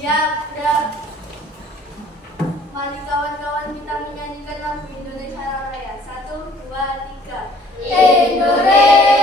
Siap, udah. Mari kawan-kawan kita menyanyikan lagu Indonesia Raya. 1, 2, 3. Indonesia.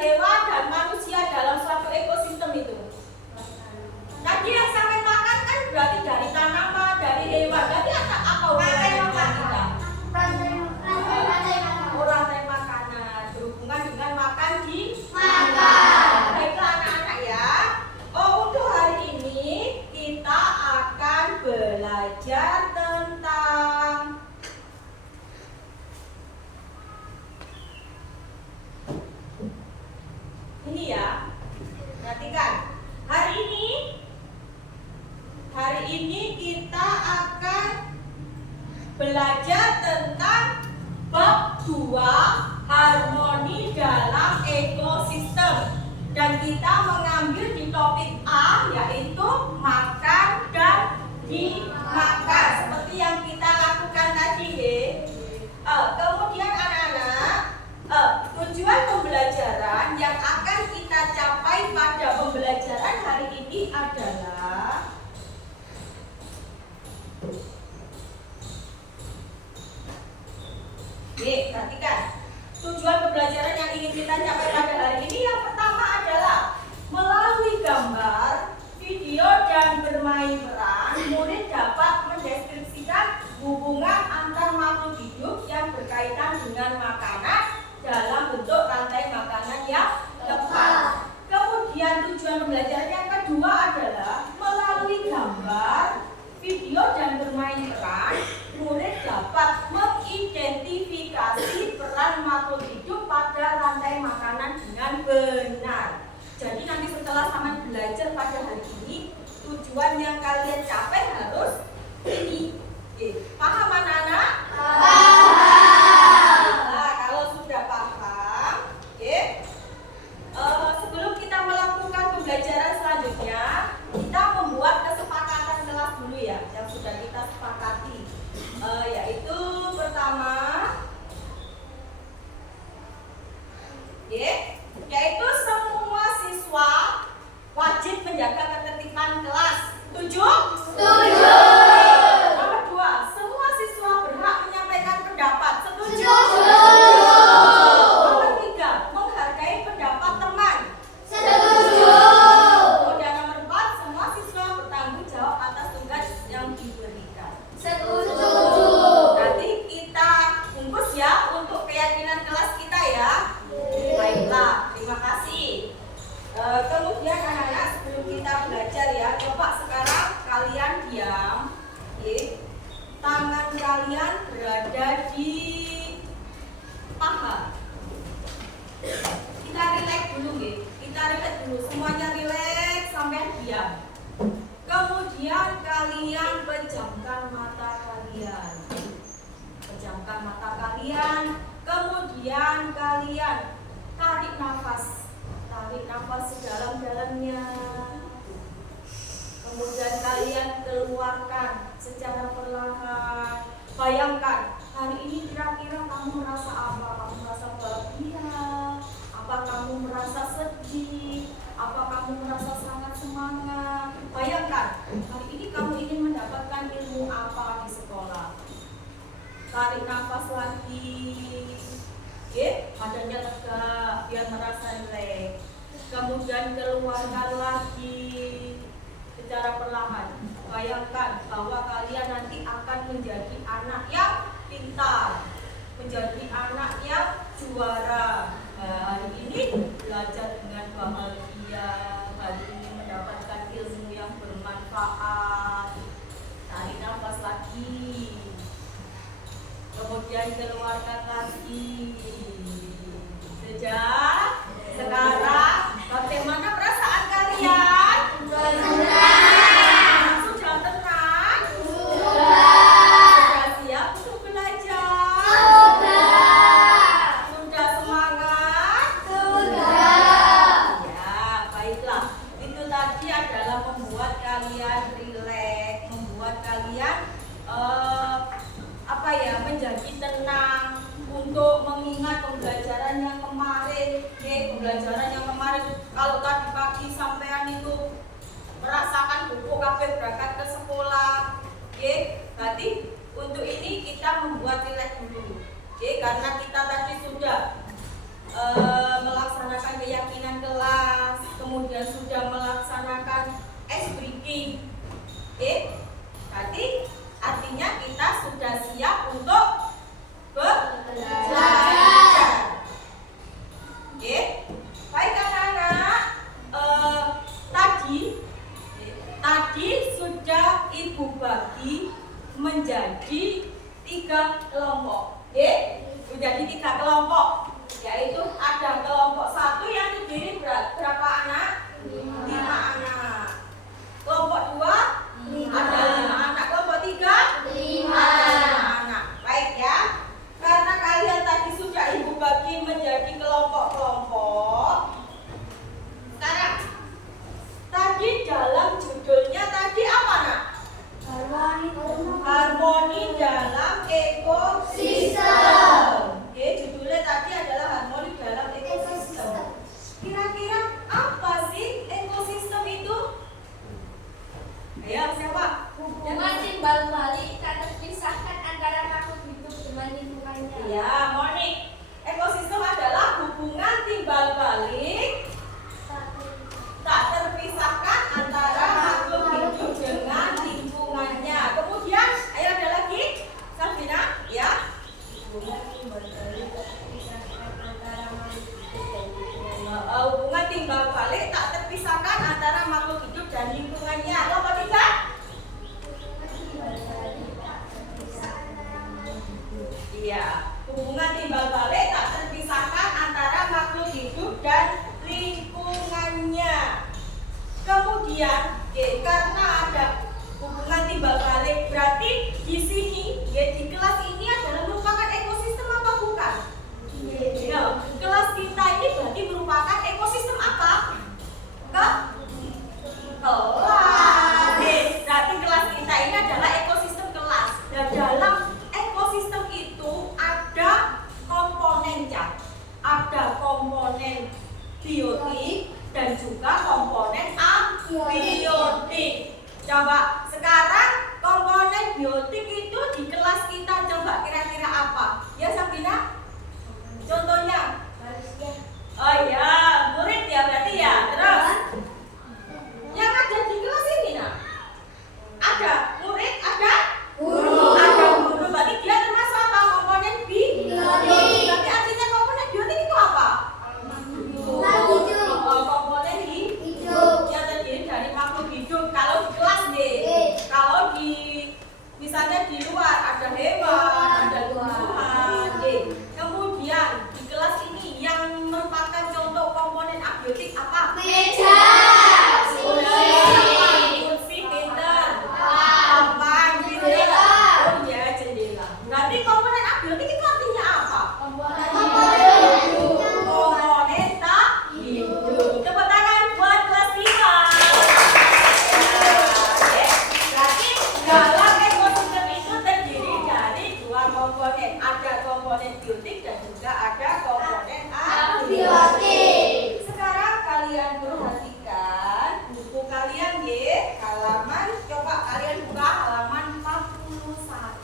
Hewan dan manusia dalam kita mengambil di topik A, yaitu makan dan dimakan, seperti yang kita lakukan tadi. Kemudian anak-anak, tujuan pembelajaran yang akan kita capai pada pembelajaran hari ini adalah perhatikan. Tujuan pembelajaran yang ingin kita capai pada hari ini yang pertama adalah melalui gambar, video, dan bermain peran, murid dapat mendeskripsikan hubungan antar makhluk hidup yang berkaitan dengan makanan dalam bentuk rantai makanan yang tepat. Kemudian tujuan pembelajaran yang kedua adalah melalui gambar, video, dan bermain peran, murid dapat mengidentifikasi peran makhluk hidup pada rantai makanan dengan benar. Jadi nanti setelah sama belajar pada hari ini, tujuan yang kalian capai harus ini. Paham anak-anak? Paham. Nah, kalau sudah paham, sebelum kita melakukan pembelajaran selanjutnya, kita membuat kesepakatan kelas dulu ya, yang sudah kita sepakati. Yaitu pertama, yaitu semua siswa wajib menjaga ketertiban kelas. Setuju? Setuju. Nomor 2, semua siswa berhak menyampaikan pendapat. Setuju? Setuju. Nomor 3, menghargai pendapat teman. Setuju. Kemudian nomor 4, semua siswa bertanggung jawab atas tugas yang diberikan. Setuju. Nanti kita bungkus ya untuk keyakinan kelas kita ya. Baiklah, terima kasih. Kemudian anak-anak, sebelum kita belajar ya, coba sekarang kalian diam. Tangan kalian berada di paha. Kita relax dulu Kita relax dulu, semuanya relax sampai diam. Kemudian kalian pejamkan mata kalian. Pejamkan mata kalian. Kemudian kalian tarik nafas. Tarik nafas sedalam-dalamnya. Kemudian kalian keluarkan secara perlahan. Bayangkan, hari ini kira-kira kamu merasa apa? Kamu merasa bahagia? Apa kamu merasa sedih? Apa kamu merasa sangat semangat? Bayangkan, hari ini kamu ingin mendapatkan ilmu apa di sekolah? Tarik nafas lagi. Badannya tegak biar merasa rileks. Kemudian keluarkan lagi secara perlahan. Bayangkan bahwa kalian nanti akan menjadi anak yang pintar, menjadi anak yang juara. Hari ini belajar dengan bahagia, hari ini mendapatkan ilmu yang bermanfaat. Tarik nafas lagi. Kemudian keluarkan lagi. Sekarang bagaimana perasaan kalian? Tenang. Sudah tenang? Sudah siap untuk belajar? Sudah semangat? Ya, baiklah. Itu tadi adalah membuat kalian rileks, membuat kalian menjadi tenang untuk mengingat pembelajaran yang kemarin. Pembelajaran yang kemarin, kalau tadi pagi sampean itu merasakan buku kabeh berangkat ke sekolah. Berarti untuk ini kita membuat rileks dulu. Karena kita tadi sudah melaksanakan keyakinan kelas, kemudian sudah melaksanakan ice breaking. Berarti artinya kita sudah siap untuk belajar. Baik anak-anak, tadi sudah Ibu bagi menjadi 3 kelompok. Menjadi 3 kelompok, yaitu ada kelompok 1 yang terdiri berapa anak? 5 anak. Kelompok 2 balik tak terpisahkan antara makhluk hidup dan lingkungannya. Kelompok 3. Iya, hubungan timbal balik tak terpisahkan antara makhluk hidup dan lingkungannya. Kemudian, karena ada hubungan timbal balik, berarti di sini, di kelas ini adalah merupakan ekosistem apa bukan? Ya, kelas kita ini berarti merupakan ekosistem apa? Kelas. Berarti kelas kita ini adalah ekosistem kelas. Dan dalam ekosistem itu ada komponennya, ada komponen biotik dan juga komponen abiotik. Coba sekarang komponen biotik itu di kelas kita coba kira-kira apa? Ya Sabrina? Contohnya? Oh iya, murid ya berarti ya. Terus yang ada di kelas ini nak? Ada murid, ada guru. Ada guru, berarti dia termasuk apa? Komponen biotik. Berarti artinya komponen biotik itu apa? Komponen hidup. Yang terdiri dari makhluk hidup. Kalau di kelas nih, kalau di misalnya di luar ada hewan, ada tumbuhan. Kemudian di kelas ini yang merupakan contoh komponen abiotik apa? Meja. Kursi, pintar, papan, jendela. Oh iya, jendela. Berarti komponen abiotik itu artinya apa? Komponen tak hidup. Tepuk tangan buat kelas 5. Berarti dalam ekosistem itu terdiri dari dua komponen. Ada komponen biotik dan juga ada komponen abiotik. Sekarang kalian perhatikan buku kalian ya, halaman, coba kalian buka halaman 41.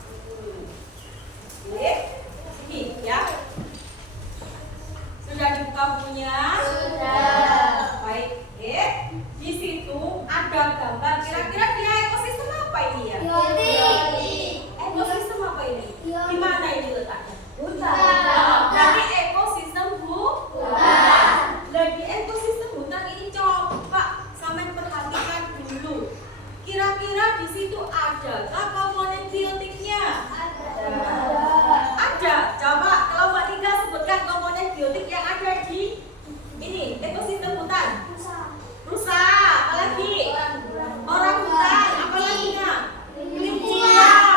Oke, ini ya. Sudah dibuka bukunya? Sudah. Baik, ya. Di situ ada gambar. Kira-kira dia ekosistem apa ini ya? Ekosistem apa ini? Di mana ini letaknya? Hutan. Berarti ekosistem hutan. Lagi ekosistem hutan ini coba sampai perhatikan dulu. Kira-kira di situ adakah komponen biotiknya? Ada. Coba kelompok 3 sebutkan komponen biotik yang ada di ini ekosistem hutan. Rusa, apalagi? Orang hutan, apalagi nak? Kelinci,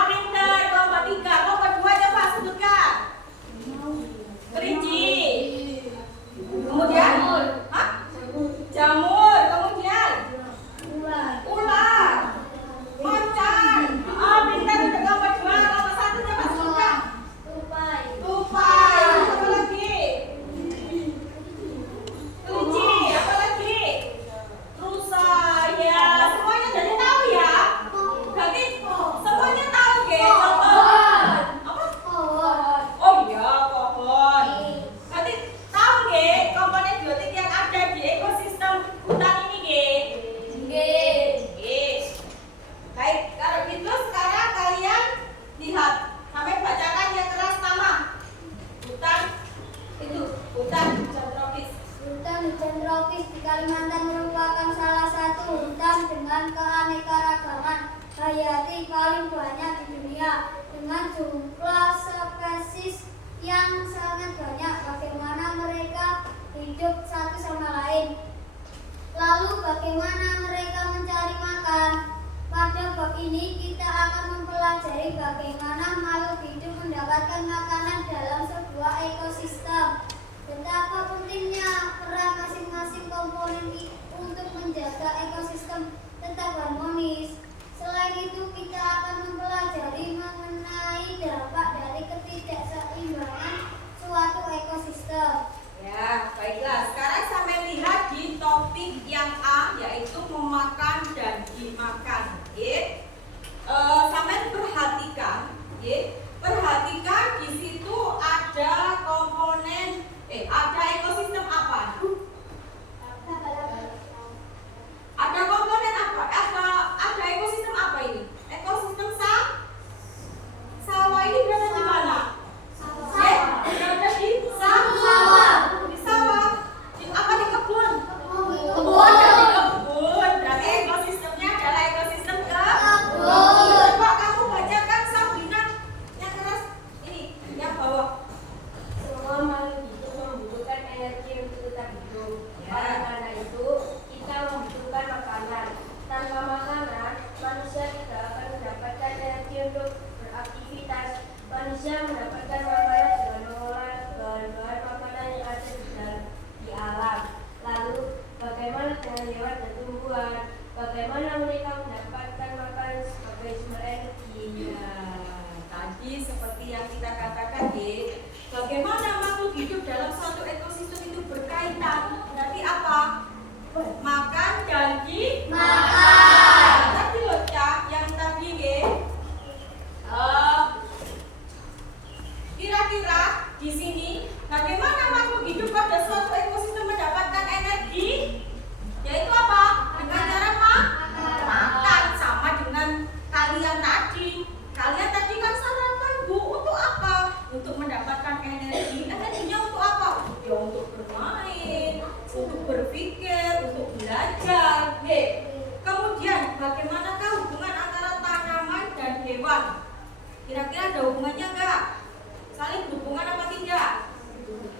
pintar. Kelompok 3, kelompok 2 coba sebutkan. Kelinci. Kemudian? Hah? Jamur. Kemudian? Ular. Macan. Pintar untuk kelompok 2. Kelompok 1 coba sebutkan. Tupai. Apa lagi? Kelinci. Apa lagi? Rusa. Ya, semuanya jadi tahu ya. Berarti semuanya tahu ya. Contoh. Apa? Oh iya, pohon. Berarti tahu nggih komponen biotik yang ada di ekosistem hutan ini nggih? Nggih. Baik, kalau gitu sekarang kalian lihat sampai bacakan yang keras nama. Hutan itu hutan tropis. Hutan tropis di Kalimantan merupakan salah satu hutan dengan keanekaragaman hayati paling banyak di dunia dengan jumlah spesies yang sangat banyak. Bagaimana mereka hidup satu sama lain? Lalu bagaimana mereka mencari makan? Pada bab ini kita akan mempelajari bagaimana makhluk hidup mendapatkan makanan dalam sebuah ekosistem. Betapa pentingnya peran masing-masing komponen untuk menjaga ekosistem tetap harmonis. Selain itu kita akan mempelajari mengenai dampak dari ketidakseimbangan suatu ekosistem. Ya, baiklah. Sekarang sampai lihat di topik yang A, yaitu memakan dan dimakan. Sampai perhatikan, perhatikan di situ ada komponen, ada ekosistem apa? hidup. Ya. Oleh karena itu, kita membutuhkan makanan. Tanpa makanan, manusia tidak akan mendapatkan energi untuk beraktivitas. Manusia mendapatkan makanan dengan mengolah bahan-bahan makanan yang ada di alam. Lalu, bagaimana dengan hewan dan tumbuhan? Bagaimana mereka mendapatkan makanan sebagai sumber energi? Iya, tadi seperti yang kita katakan, bagaimana makhluk hidup dalam suatu ekosistem itu berkaitan. Berarti apa? Makan dan Makan. Tadi loh, Cak, yang tadi, kira-kira di sini bagaimana makhluk hidup pada suatu ekosistem mendapatkan energi? Yaitu apa? Dengan cara apa? Makan. Sama dengan kalian tadi. Kalian tadi kan sarapan, Bu. Untuk apa? Untuk mendapatkan energi. Energinya untuk apa? Ya untuk bermain, untuk berpikir, untuk belajar. Kemudian bagaimanakah hubungan antara tanaman dan hewan? Kira-kira ada hubungannya enggak? Saling berhubungan apa tidak?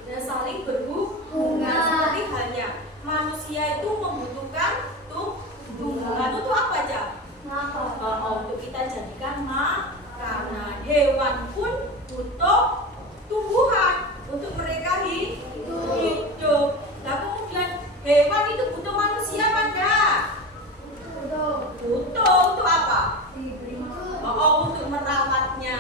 Ya, saling berhubungan. Seperti halnya manusia itu membutuhkan tumbuhan untuk apa aja? Untuk kita jadikan makanan. Hewan pun butuh tumbuhan untuk mereka hidup. Nah kemudian hewan itu butuh manusia apa enggak? Butuh untuk apa? Untuk merawatnya.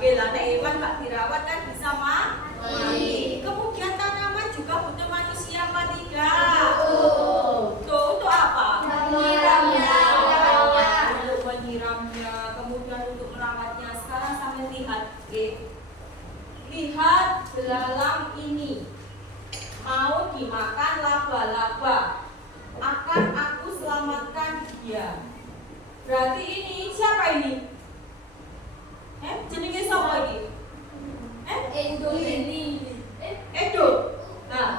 Gila, hewan nggak dirawat kan bisa mati. Kemudian tanaman juga butuh manusia apa tidak? Butuh untuk apa? Untuk menyiramnya, kemudian untuk merawatnya. Sekarang sampai lihat, lihat belalang ini mau dimakan laba-laba. Akan aku selamatkan dia. Berarti ini siapa ini? Jenenge sapa iki? Edo. Nah,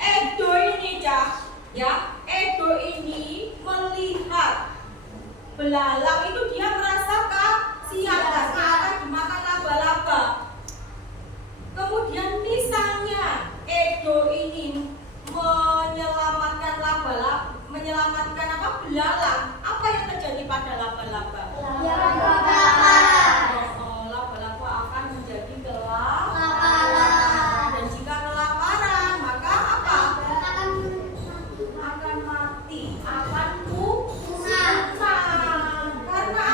Edo ini, Cak, ya. Edo ini melihat belalang itu dia merasa kasihan karena akan dimakan laba-laba. Kemudian misalnya Edo ini menyelamatkan menyelamatkan apa? Belalang. Apa yang terjadi pada laba-laba? Laba-laba akan menjadi kelaparan. Dan jika kelaparan, maka apa? Akan mati, akan punah. Karena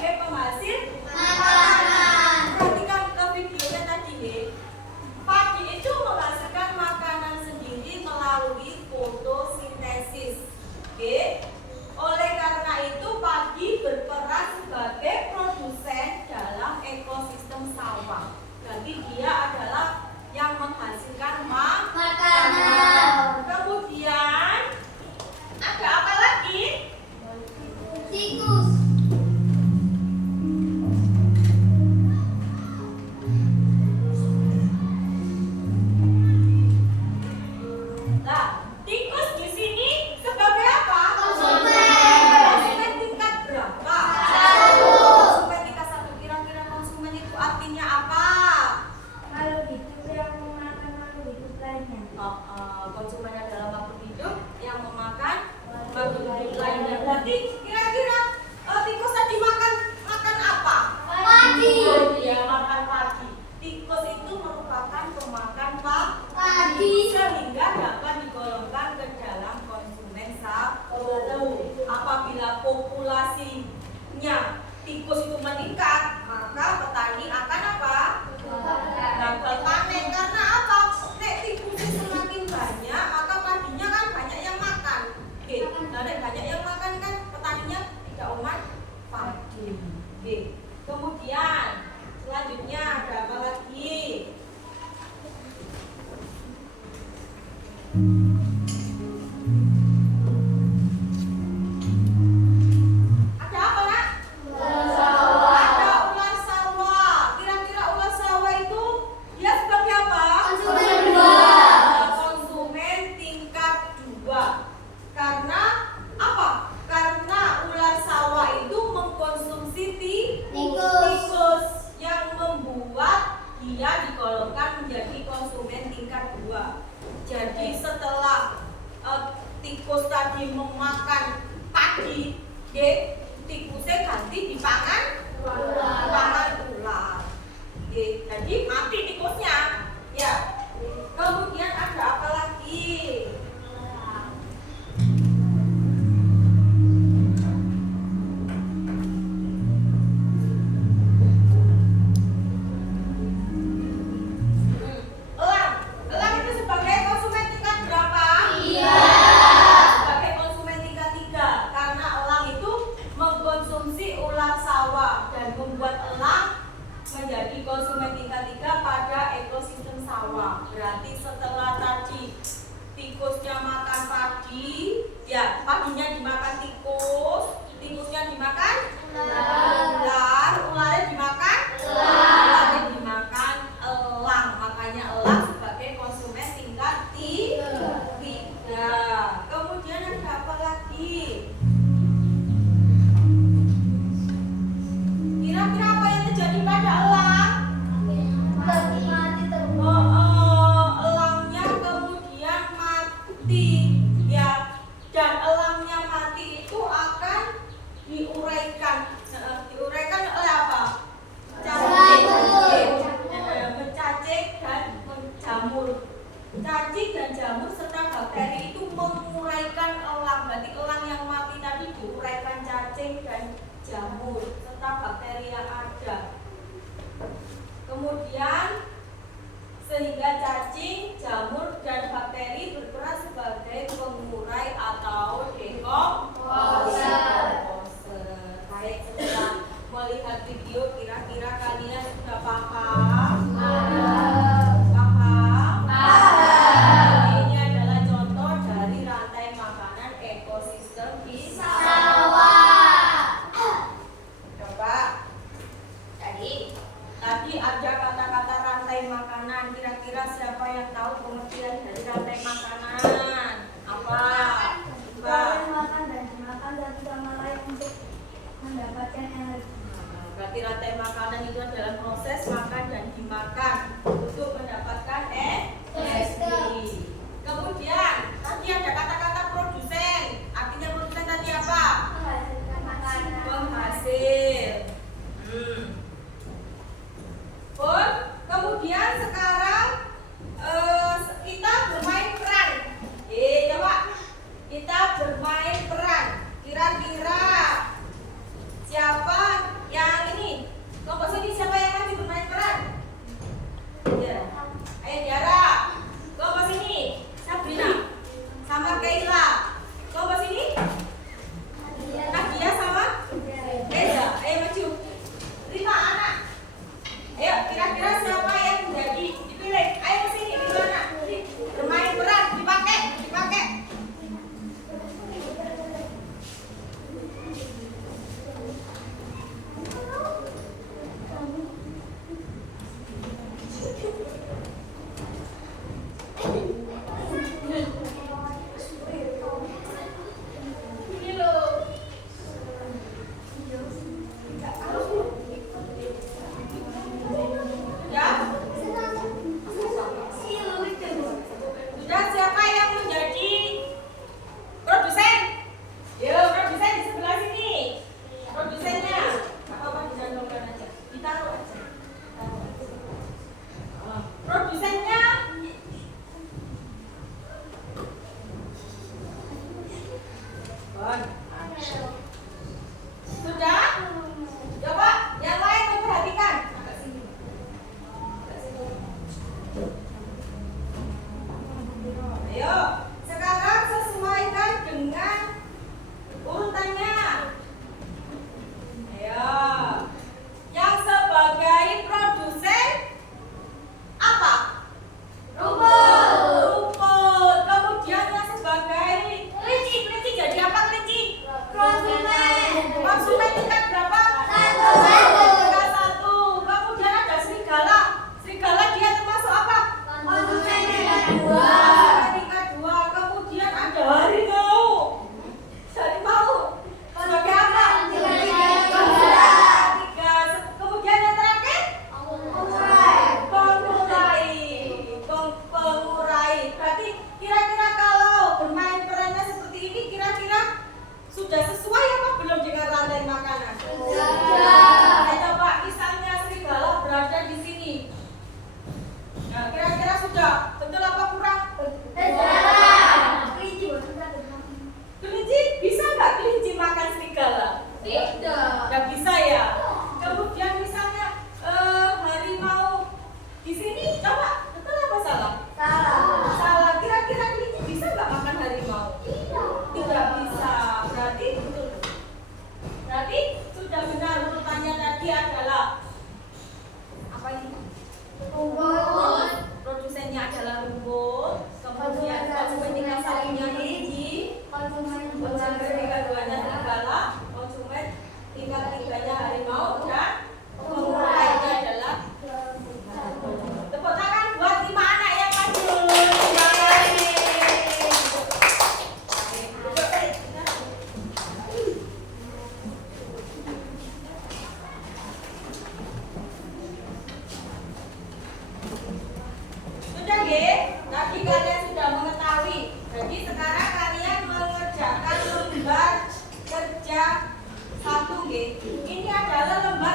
sebagai penghasil Makanan. Perhatikan ke videonya tadi, he. Padi itu menghasilkan makanan sendiri melalui fotosintesis. Oke. Oleh karena itu padi berperan sebagai produsen dalam ekosistem sawah. Jadi dia adalah yang menghasilkan Makanan. Kemudian ada apa lagi? Tikus. Nah, tikus di sini sebagai apa? Konsumen. Konsumen tingkat berapa? Satu. Konsumen tingkat satu. Kira-kira konsumen itu artinya apa? Makhluk hidup yang memakan makhluk hidup lainnya. Konsumen adalah makhluk hidup yang memakan makhluk hidup lainnya. Berarti kira-kira tikus tadi makan apa? Padi. Dia makan padi. Tikus itu merupakan pemakan Padi. sehingga dapat digolongkan ke dalam konsumen satu. Apabila populasinya tikus itu meningkat, maka petani akan apa? Gagal panen. Karena apa? Nek tikusnya semakin banyak, maka padinya kan banyak yang makan. Oke, nah nek banyak yang makan kan petaninya tidak umat padi. Oke. Kemudian selanjutnya ada apa lagi? Ada apa, Nak? Ada ular sawah. Kira-kira ular sawah itu dia sebagai apa? Konsumen dua. Konsumen tingkat 2. Karena apa? Karena ular sawah itu mengkonsumsi tikus yang membuat dia digolongkan menjadi konsumen tingkat 2. Jadi setelah tikus tadi memakan padi, tikusnya ganti dipangan ular. Jadi mati tikusnya. Ya. Kemudian ada apa lagi? Elang itu sebagai konsumen tingkat berapa? Sebagai konsumen tingkat 3. Karena elang itu mengkonsumsi ular sawah dan membuat elang menjadi konsumen tingkat 3 pada ekosistem sawah. Berarti setelah tadi tikusnya makan padi, ya padinya dimakan tikus, tikusnya dimakan ular, ularnya dimakan ularnya dimakan elang. Makanya elang sebagai konsumen tingkat 3. Kemudian ada apa lagi? Kira-kira apa yang terjadi pada elang? Mati terus. Elangnya kemudian mati, ya. Dan elangnya mati itu akan diuraikan. Diuraikan oleh apa? Jamur. Mencacing dan menjamur. Cacing dan jamur serta bakteri itu menguraikan elang. Berarti elang yang mati tadi diuraikan cacing dan jamur serta bakteri yang ada. Kemudian sehingga cacing, jamur, dan bakteri berperan sebagai pengurai atau dekomposer. Baik, setelah melihat video kira-kira kalian sudah paham? Ini adalah contoh dari rantai makanan ekosistem di Sawah. Coba tadi ada kata-kata rantai makanan. Kira-kira siapa yang tahu pengertian dari rantai makanan? Apa? Orang makan dan dimakan satu sama lain untuk mendapatkan energi. Berarti rantai makanan itu adalah proses makan dan dimakan untuk mendapatkan energi. Kemudian tadi ada kata-kata produsen. Artinya produsen tadi apa? Menghasilkan makanan. Penghasil. Kemudian sekarang kita bermain peran. Coba kita bermain peran. Kira-kira siapa yang adanya harimau dan pemulainya adalah tepuk tangan buat 5 anak yang maju. Terima kasih. Sudah nggih? Tadi kalian sudah mengetahui. Jadi sekarang kalian mengerjakan lembar kerja 1 nggih. Ini adalah lembar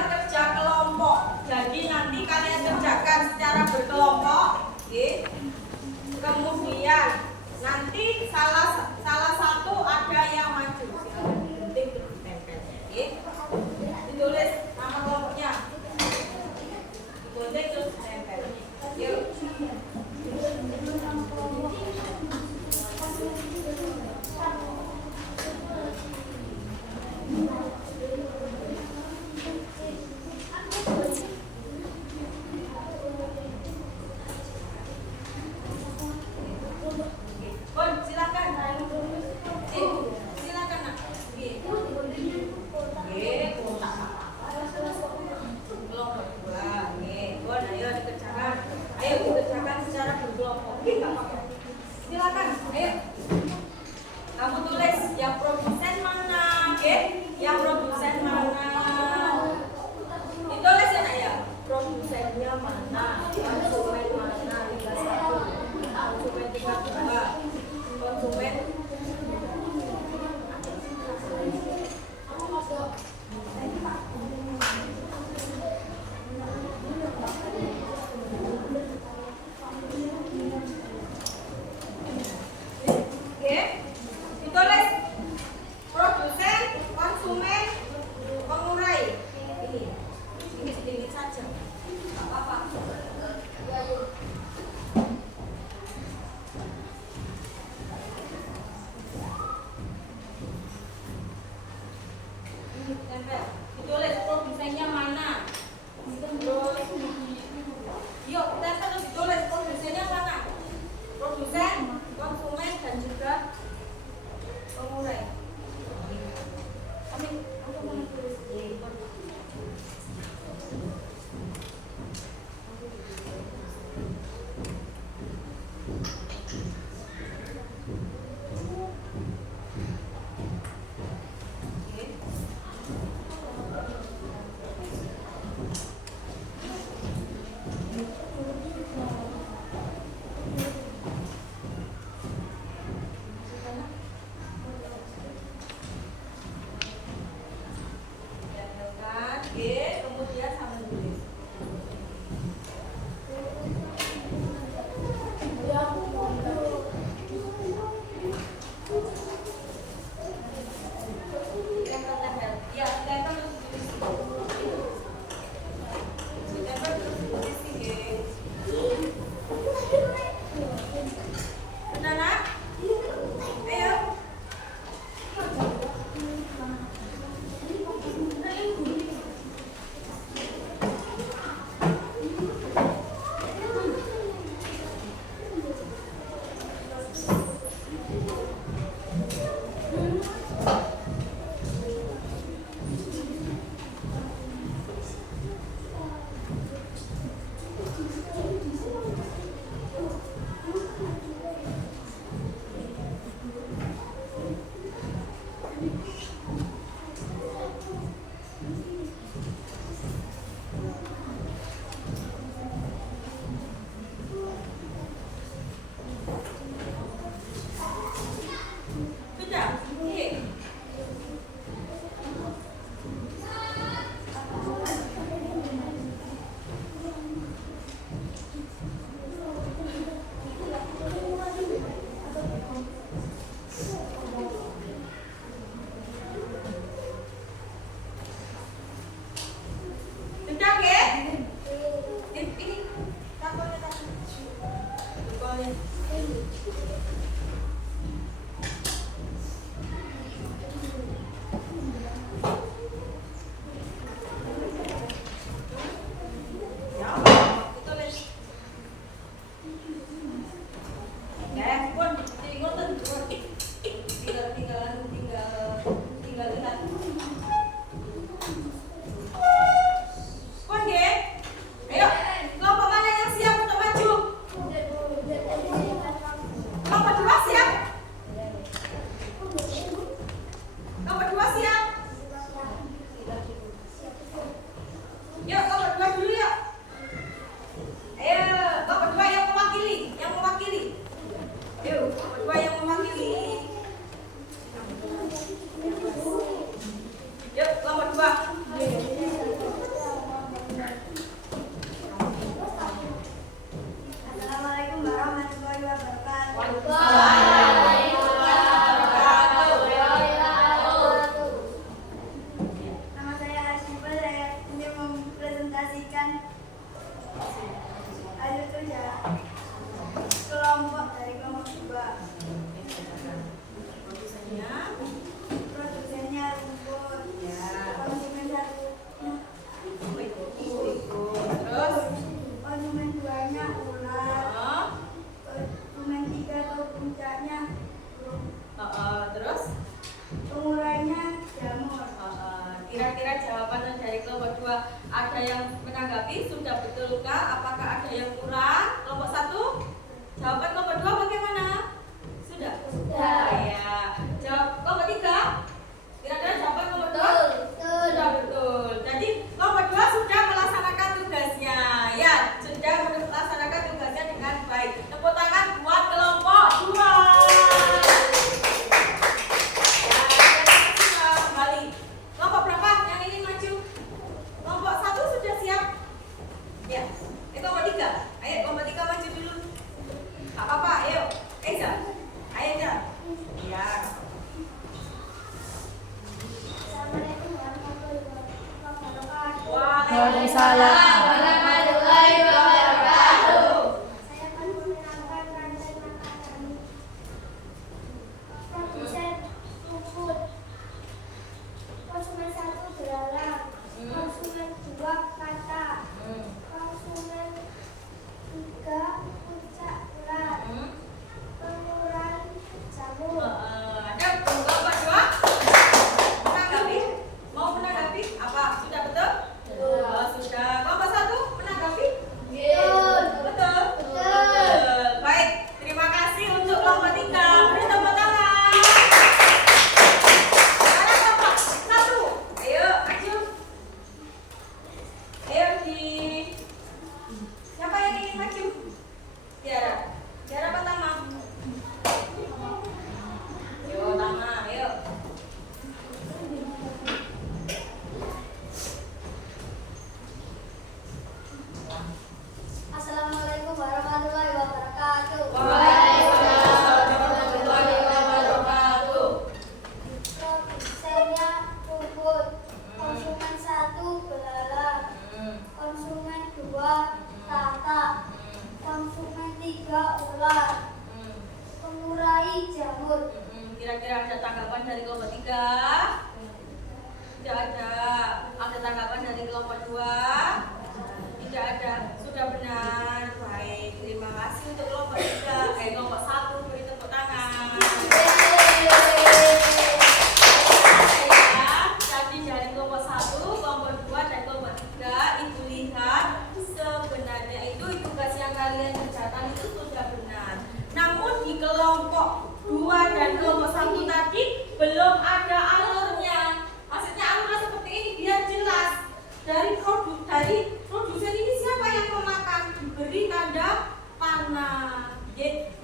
ada yang menanggapi? Sudah betulkah? Apakah ada yang kurang? Kelompok 1? Jawaban kelompok 2 bagaimana? Sudah? Sudah. Ya. Jawab kelompok 3? Kira-kira jawaban kelompok 2? Betul. Sudah betul. Jadi kelompok 2 sudah melaksanakan tugasnya. Ya, sudah melaksanakan tugasnya dengan baik. Tepuk tangan buat kelompok 2. Ya, kita kembali. Kelompok berapa yang ingin maju? Kelompok 1 sudah siap? Ya. Kelompok 3. Ayo kelompok 3 maju dulu. Apa-apa, ayo. Eza. Ayo, Eza. Ya. Assalamualaikum warahmatullahi wabarakatuh. Waalaikumsalam warahmatullahi wabarakatuh. Saya akan menerangkan rantai makanan. Produsen rumput. Konsumen 1 belalang. Konsumen 2 kata. Konsumen 3 puncak ular. Pengurangan jamur. Ada kelompok 2? Menanggapi? Mau menanggapi? Apa? Sudah betul? Oh, sudah. Kelompok 1 menanggapi? Betul. Betul? Betul. Baik, terima kasih untuk kelompok 3. Beri tepuk tangan. Sekarang kelompok 1. Ayo, maju. Ayo di... Siapa yang ingin maju? Tiara. Tiara pertama. Ayo, Tama. Ayo. Assalamualaikum warahmatullahi wabarakatuh. Waalaikumsalam warahmatullahi wabarakatuh. Produsennya rumput. Konsumen 1 belalang. Konsumen 2 kata. Konsumen 3 ular. Pengurai jamur. Kira-kira ada tanggapan dari kelompok 3? Tidak ada. Ada tanggapan dari kelompok 2? Tidak ada. Sudah benar. Baik, terima kasih untuk kelompok 3. Kelompok 1 beri tepuk tangan. Ya, jadi dari kelompok 1, kelompok 2 dan kelompok 3, Ibu lihat sebenarnya itu tugas yang kalian kerjakan itu sudah benar. Namun di kelompok 2 dan kelompok 1 tadi belum ada alurnya. Maksudnya alurnya seperti ini biar jelas. Dari produsen ini siapa yang memakan? Diberi tanda panah.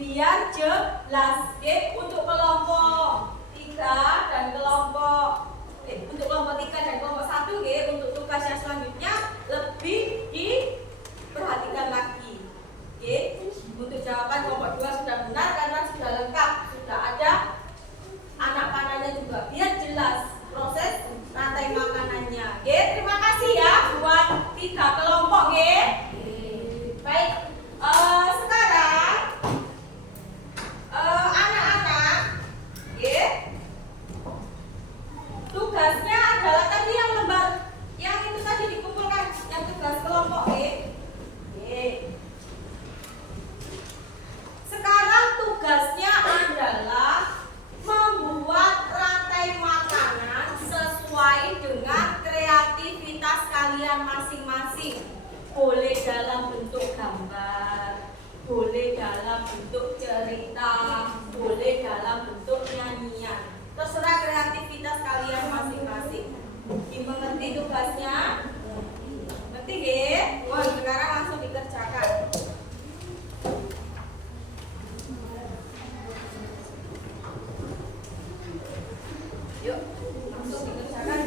Biar jelas. Untuk kelompok 3 dan kelompok untuk kelompok 3 dan kelompok 1 untuk tugas yang selanjutnya lebih diperhatikan lagi. Untuk jawaban kelompok 2 sudah benar karena sudah lengkap, sudah ada anak panahnya juga biar jelas proses rantai makanannya. Terima kasih ya buat 3 kelompok. Baik, sekarang anak-anak tugasnya adalah tadi yang lembar yang itu tadi dikumpulkan yang tugas kelompok. Sekarang tugasnya adalah membuat rantai makanan sesuai dengan kreativitas kalian masing-masing. Boleh dalam bentuk gambar, boleh dalam bentuk cerita, boleh dalam bentuk nyanyian. Terserah kreativitas kalian masing-masing. Dimengerti tugasnya? Ngerti Wah, sekarang langsung dikerjakan. Yuk, langsung dikerjakan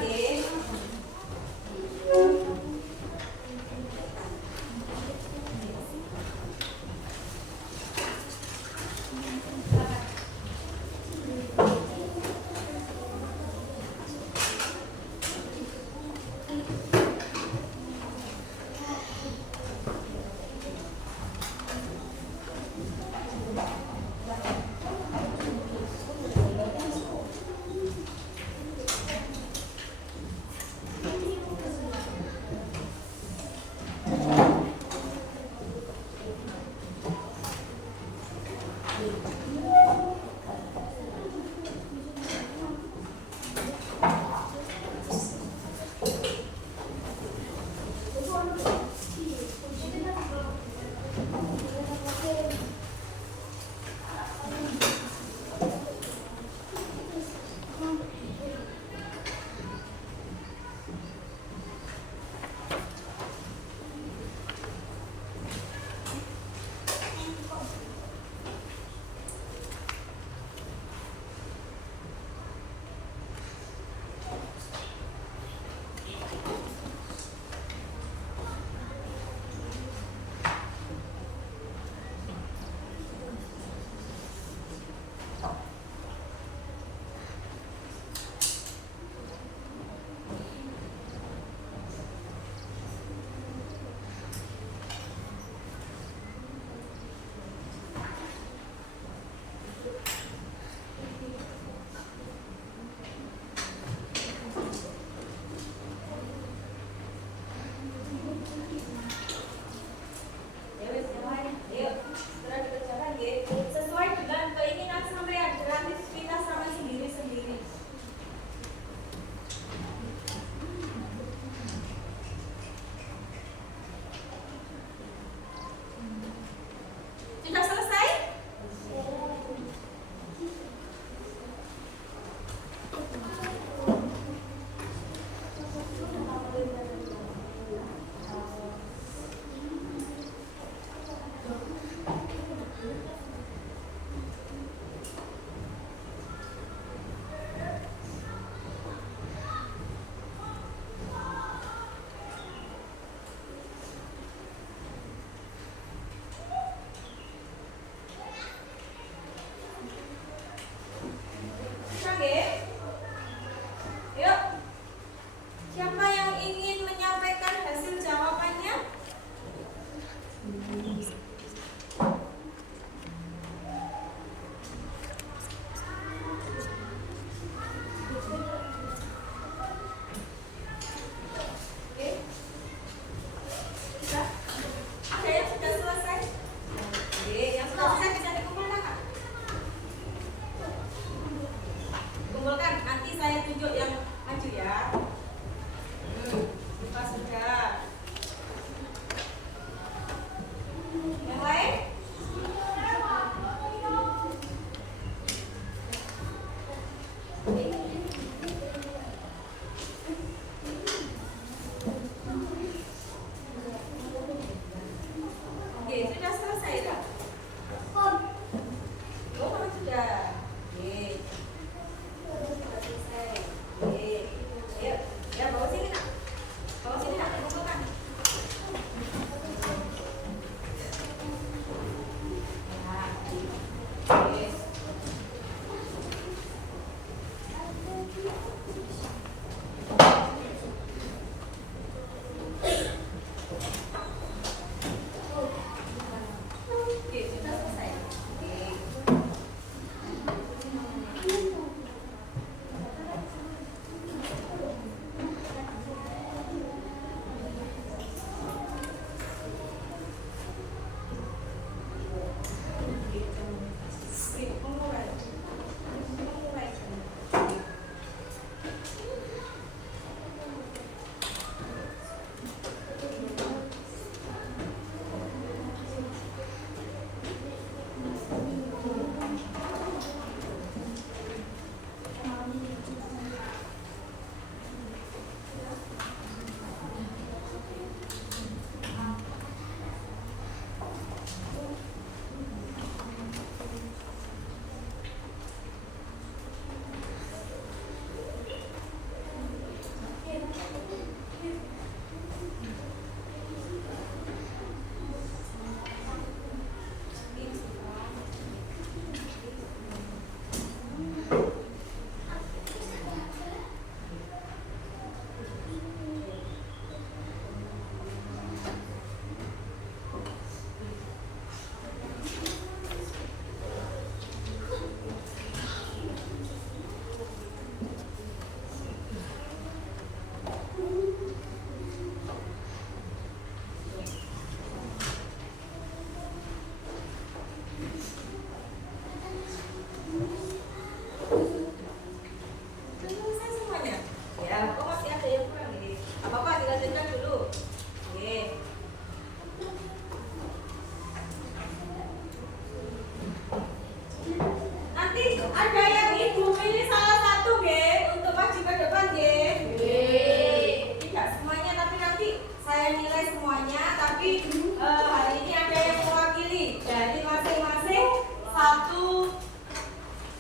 nilai semuanya, tapi hari ini ada yang mewakili. Jadi masing-masing satu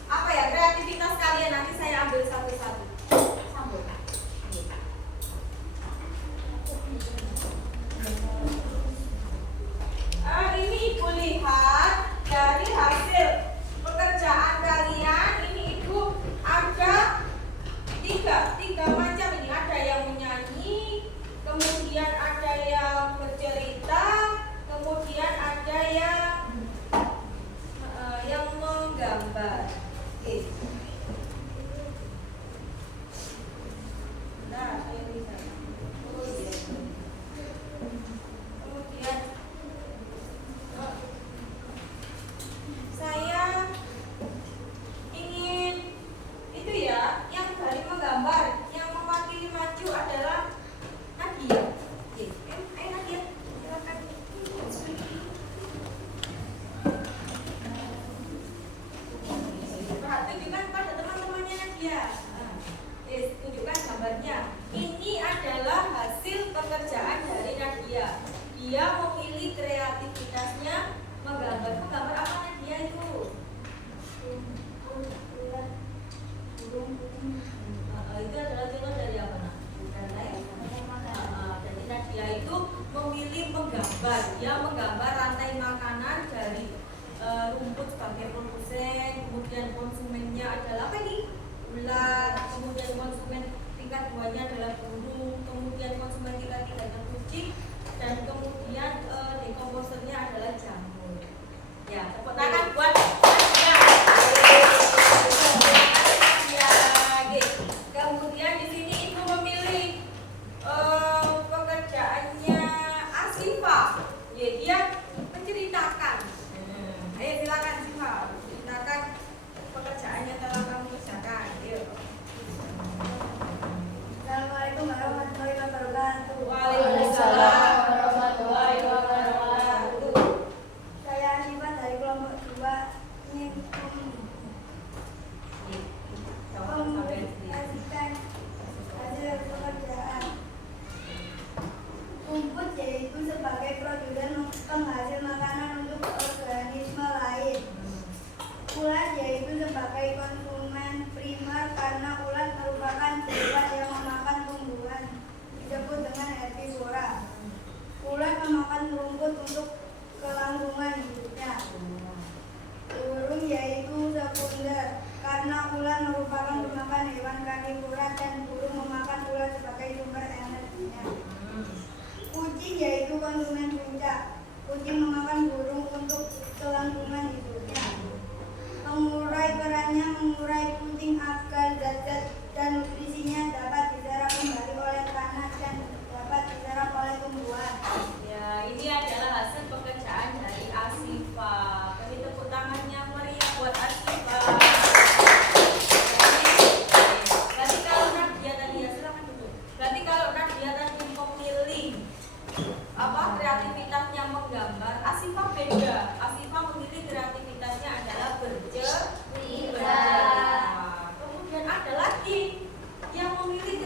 apa ya kreativitas kalian, nanti saya ambil satu-satu. Sambung. Ini Ibu lihat dari hasil pekerjaan kalian. Ini Ibu ada tiga macam ini. Ada yang menyanyi, kemudian ada yang bercerita, kemudian ada yang menggambar. Oke. Nah, saya bisa. Kemudian saya ingin itu ya, yang dari menggambar, yang mewakili maju adalah Nadia. Oke, ayo Nadia, silakan. Tunjukkan pada teman-temannya Nadia. Tunjukkan gambarnya. Ini adalah hasil pekerjaan dari Nadia. Dia memilih kreativitasnya menggambar. Menggambar apa Nadia itu? Itu adalah contoh dari apa nak? Jadi Nadia itu memilih menggambar. Dia menggambar rantai makanan dari rumput sebagai produsen, kemudian konsumennya adalah apa ini? Ular, kemudian konsumen tingkat 2-nya adalah burung, kemudian konsumen tingkat 3 adalah kucing, dan kemudian dekomposernya adalah jamur. Ya, tepuk tangan buat Nadia. Kemudian di sini Ibu memilih pekerjaannya Asifa. Ya, dia menceritakan. Ayo silakan Asifa, ceritakan pekerjaannya telah kamu kerjakan. Ayo. Assalamualaikum warahmatullahi wabarakatuh. Waalaikumsalam warahmatullahi wabarakatuh. Saya Asifa dari kelompok 2 ingin mempublikasikan hasil pekerjaan. Rumput yaitu sebagai produsen penghasil makanan untuk organisme lain. Ulat yaitu sebagai konsumen primer karena ulat merupakan hewan yang memakan tumbuhan, disebut dengan herbivora. Ulat memakan rumput untuk kelangsungan hidupnya. Burung yaitu sekunder karena ulat merupakan pemakan hewan karnivora dan burung memakan ulat sebagai sumber energinya. Kucing yaitu konsumen puncak. Kucing memakan burung untuk kelangsungan hidupnya. Pengurai perannya mengurai puting agar zat-zat dan nutrisinya dapat diserap kembali oleh tanah dan dapat diserap oleh tumbuhan. Ya, ini adalah hasil pekerjaan dari Asifa. Kami tepuk tangannya meriah buat Asifa. Berarti kalau Nadia tadi ya silakan duduk. Berarti kalau Nadia tadi memilih kreativitasnya menggambar, Asifa beda. Asifa memilih kreativitasnya adalah bercerita. Kemudian ada lagi yang memilih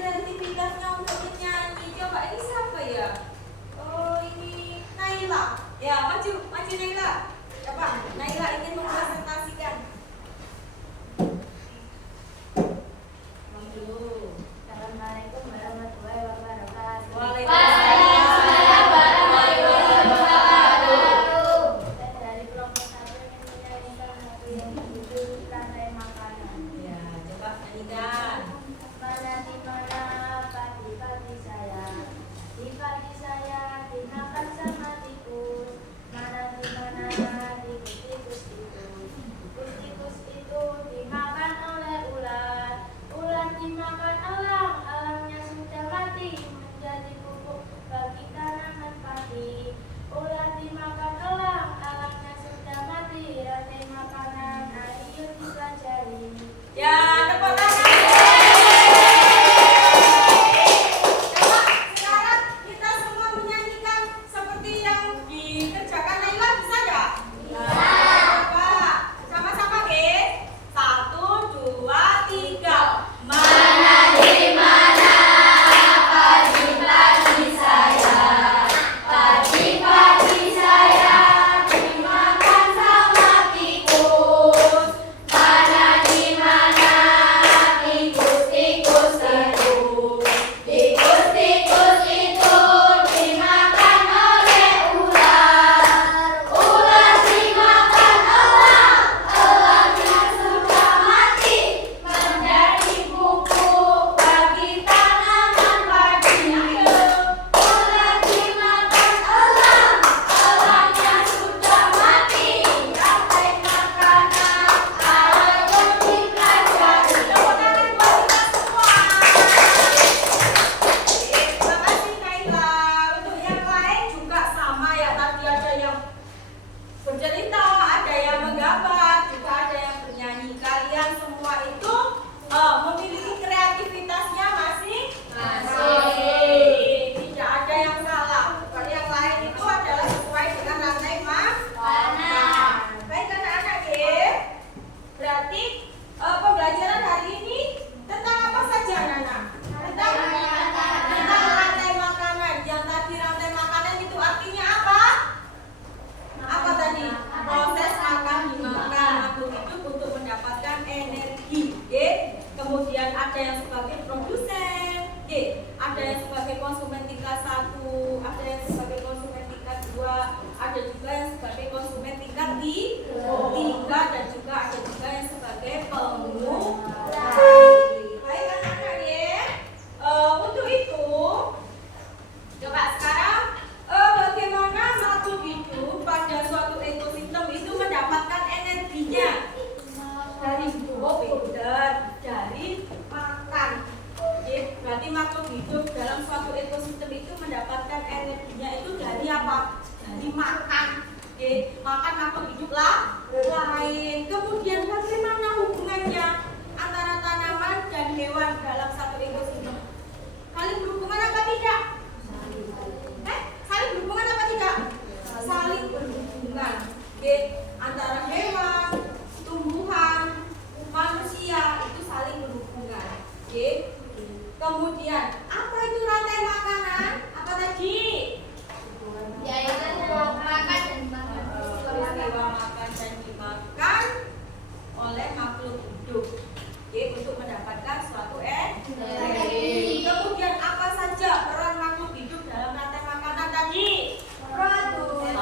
apa? Dari makan. Oke, makan makhluk hidup lain. Kemudian bagaimana hubungannya antara tanaman dan hewan dalam satu ekosistem? Saling berhubungan apa tidak? Saling berhubungan apa tidak? Saling berhubungan. Oke, antara hewan, tumbuhan, manusia itu saling berhubungan. Oke. Kemudian apa itu rantai makanan? Apa tadi? Yaitu makan dan dimakan. Peristiwa makan dan dimakan oleh makhluk hidup. Oke, untuk mendapatkan suatu energi. Kemudian apa saja peran makhluk hidup dalam rantai makanan tadi? Ada produsen,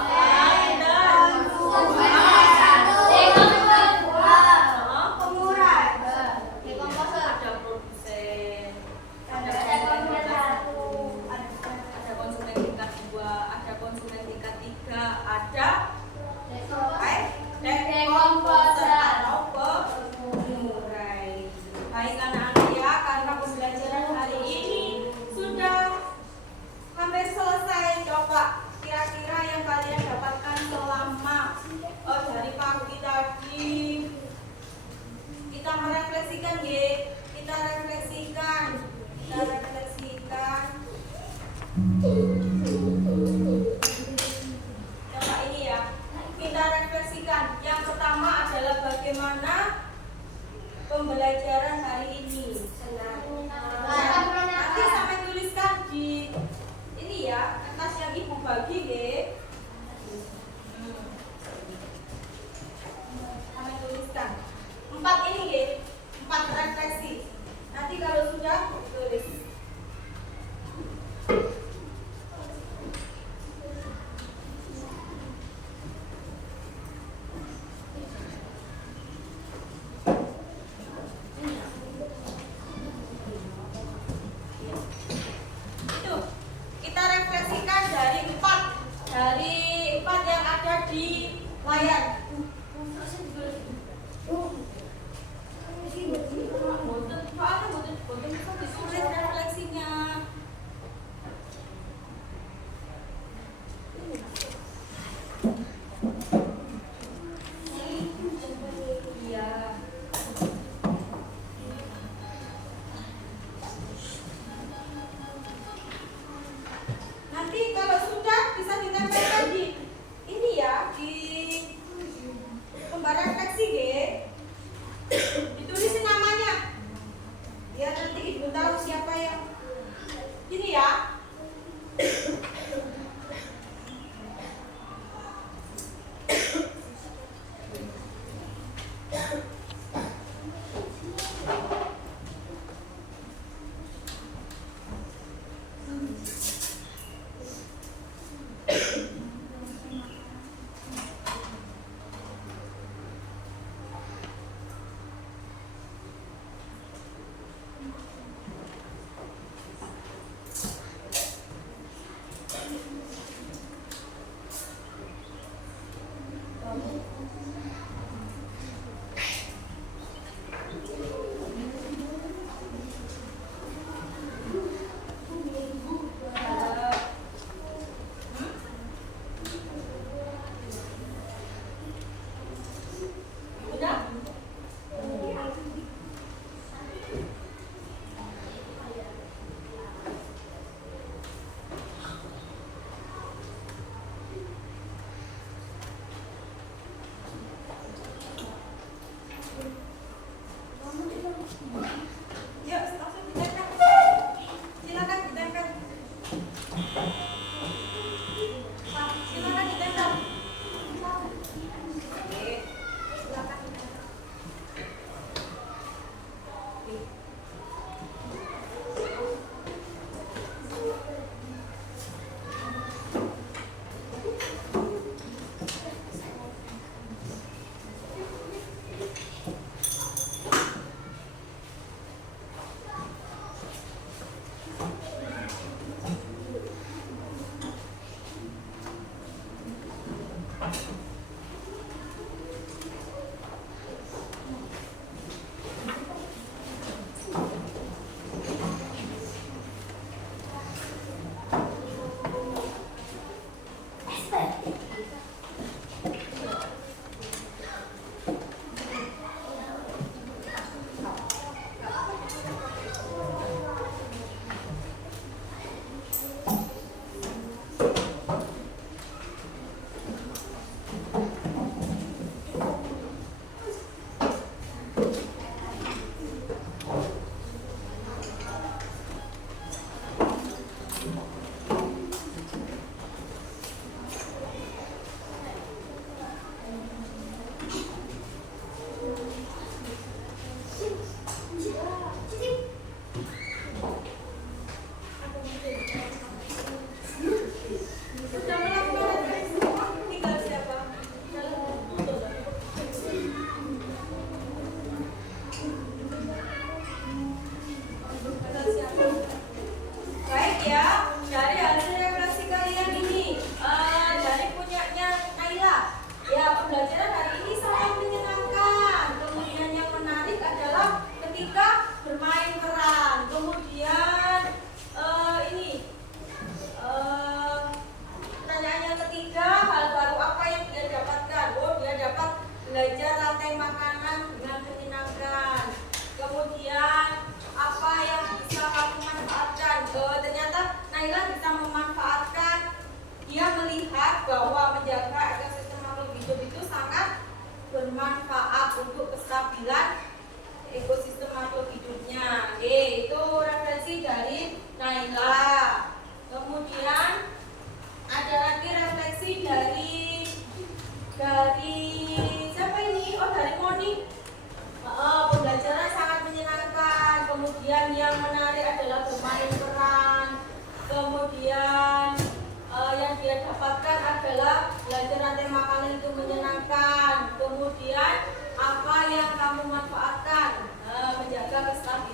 ada konsumen tingkat 2, ada konsumen tingkat 3, ada dekomposer atau pengurai. Baik anak-anak ya, karena pembelajaran hari ini sudah hampir selesai. Coba kira-kira yang kalian dapatkan selama dari pagi tadi. Kita merefleksikan ya, kita refleksikan. Coba ini ya, kita refleksikan. Yang pertama adalah bagaimana pembelajaran hari ini. Nanti sampai tuliskan di ini ya, kertas yang ibu bagi deh. Sampai tuliskan 4 ini deh, 4 refleksi. Nanti kalau sudah tulis. Itu kita refleksikan dari 4 yang ada di layar. Boten bisa ditulis refleksinya. Iya. Nanti kalau sudah bisa ditempelkan di ini ya, di lembar refleksi deh. Ditulisin namanya. Biar nanti ibu tahu siapa yang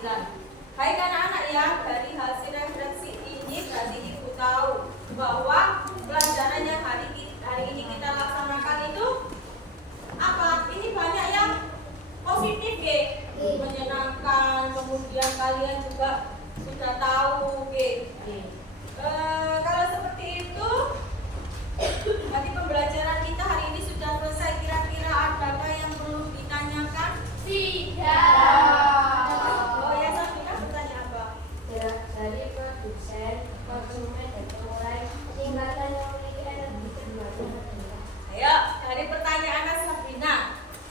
keterampilan. Baik anak-anak ya, dari hasil refleksi ini berarti ibu tahu bahwa pelajaran yang hari ini kita laksanakan itu apa? Ini banyak yang positif ya, menyenangkan. Kemudian kalian juga sudah tahu kalau seperti itu berarti pembelajaran kita hari ini sudah selesai. Kira-kira adakah yang perlu ditanyakan? Oh ya, Sabrina bertanya apa? Dari produsen, konsumen, dan pengurai tingkatan yang memiliki energi terbarukan. Ayo, dari pertanyaan Sabrina,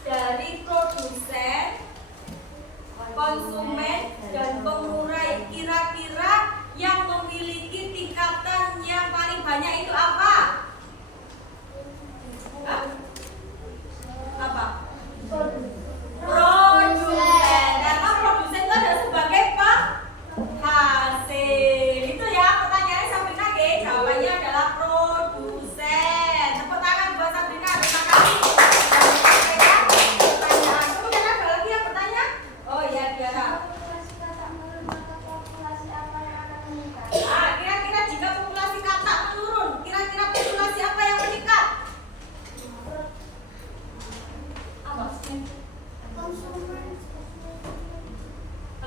dari produsen, konsumen, dan pengurai, kira-kira yang memiliki tingkatan yang paling banyak itu apa? Hah? Apa? Produsen. Karena produsen itu adalah sebagai penghasil. Itu ya pertanyaannya Sabrina, jawabannya adalah produsen. Tepuk tangan buat Sabrina. Terima kasih. Pertanyaan. Kemudian ada lagi yang bertanya? Oh iya, Diana. Kira-kira jika populasi katak menurun, kira-kira populasi apa yang meningkat? Apa?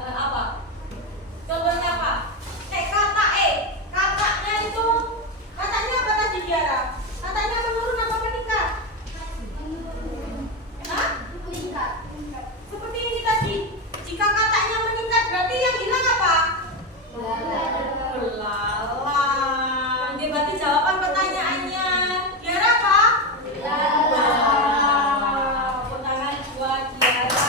Apa? Contohnya apa? Kayak kataknya itu, katanya apa tadi Diara? Katanya menurun apa meningkat? Hah? Meningkat. Seperti ini tadi. Jika kataknya meningkat berarti yang hilang apa? Belalang. Dia berarti jawaban pertanyaannya Diara apa? Belalang. Tepuk tangan buat Diara.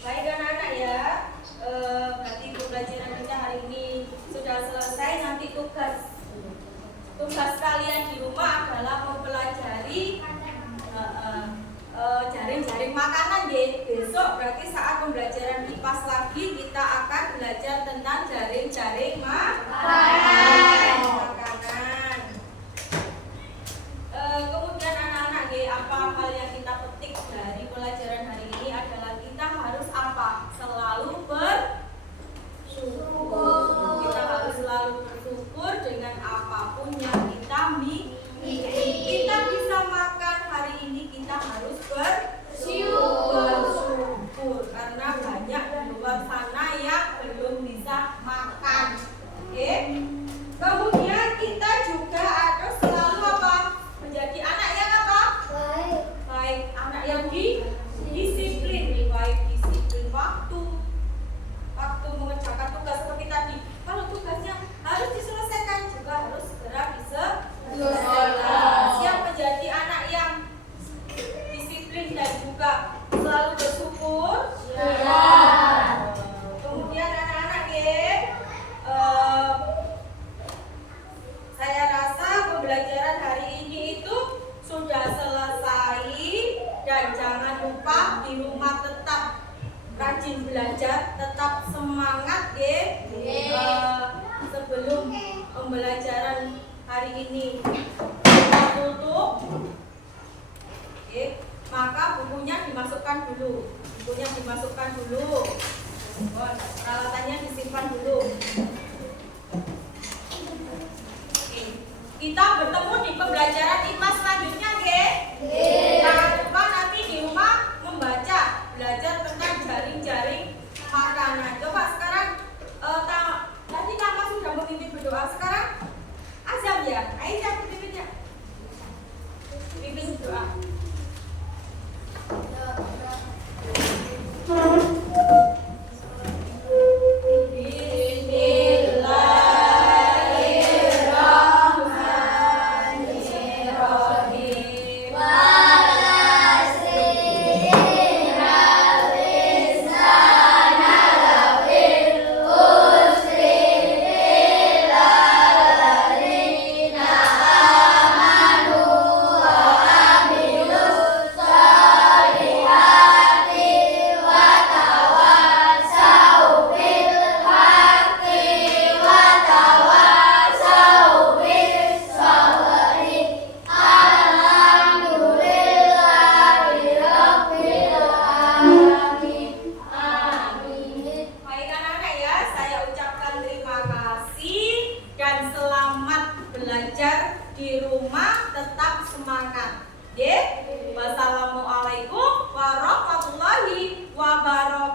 Baik anak-anak ya. Berarti pembelajaran kita hari ini sudah selesai. Nanti tugas kalian di rumah adalah mempelajari jaring-jaring makanan deh. Besok berarti saat pembelajaran IPAS lagi kita akan belajar tentang jaring-jaring makanan. Kemudian anak-anak apa hal yang kita petik dari pelajaran hari ini adalah kita harus apa? Selalu bersyukur. Kita harus selalu bersyukur dengan apapun yang kita miliki. Kita bisa makan hari ini, kita harus bersyukur karena banyak di luar sana yang belum bisa makan. Oke. Kemudian kita juga harus selalu apa? Menjadi anak yang apa? Baik, anak yang disiplin, baik disiplin waktu mengerjakan tugas seperti tadi. Kalau tugasnya harus diselesaikan juga harus segera diselesaikan. Siap menjadi anak yang disiplin dan juga selalu bersyukur. Kemudian anak-anak saya rasa pembelajaran hari ini itu sudah selesai dan jangan lupa di rumah tetap rajin belajar, tetap semangat sebelum pembelajaran hari ini kita tutup. Maka bukunya dimasukkan dulu. Peralatannya disimpan dulu. Kita bertemu di pembelajaran IPAS selanjutnya, Jangan lupa nanti di rumah membaca, belajar tentang jaring-jaring makanan. Coba sekarang tadi Mama sudah memimpin berdoa. Sekarang Azam ya. Ayo siapa pimpinnya? Pimpin doa. belajar di rumah tetap semangat. Wassalamualaikum warahmatullahi wabarakatuh.